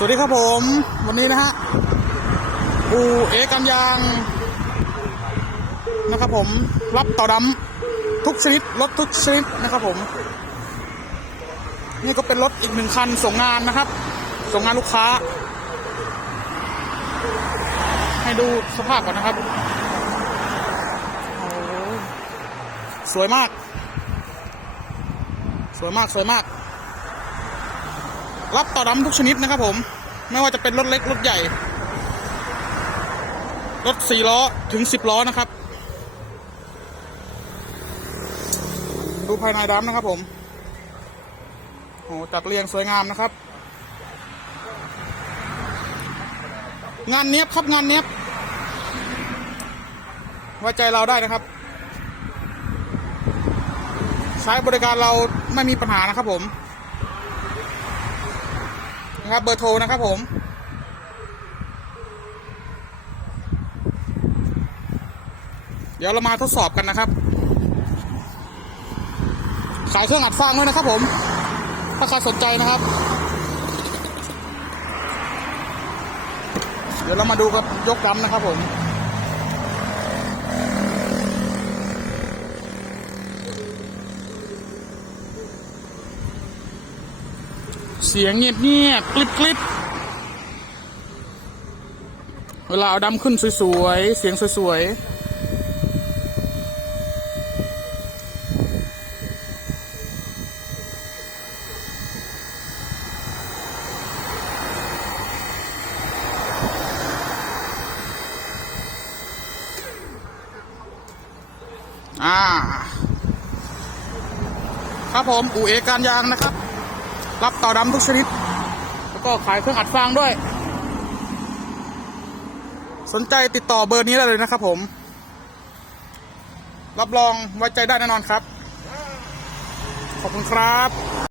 สวัสดีครับผม วันนี้นะฮะอูเอกันยางนะครับผมรับต่อดำทุกชนิดรถทุกชนิดนะครับผม นี่ก็เป็นรถอีกหนึ่งคันส่งงานนะครับ ส่งงานลูกค้า ให้ดูสภาพก่อนนะครับโอ้สวยมาก สวยมากสวยมาก รับต่อดำทุกชนิดนะครับผม ไม่ว่าจะเป็นรถเล็กรถใหญ่ รถสี่ล้อถึงสิบล้อนะครับ ดูภายในดำนะครับผมโอ้จัดเรียงสวยงามนะครับ งานเนี้ยบครับงานเนี้ยบไว้ใจเราได้นะครับใช้บริการเราไม่มีปัญหานะครับผม นะครับ เบอร์โทรนะครับผม เดี๋ยวเรามาทดสอบกันนะครับขายเครื่องอัดฟางด้วยนะครับผม ถ้าใครสนใจนะครับ เดี๋ยวเรามาดูกับยกดำนะครับผม เสียงเงียบเงียบกริบกริบเวลาเอาดำขึ้นสวยๆ เสียงสวยๆอ่า ครับผมอูเอการยางนะครับ รับต่อดำทุกชนิด แล้วก็ขายเครื่องอัดฟางด้วย สนใจติดต่อเบอร์นี้ได้เลยนะครับผม รับรองไว้ใจได้แน่นอนครับ ขอบคุณครับ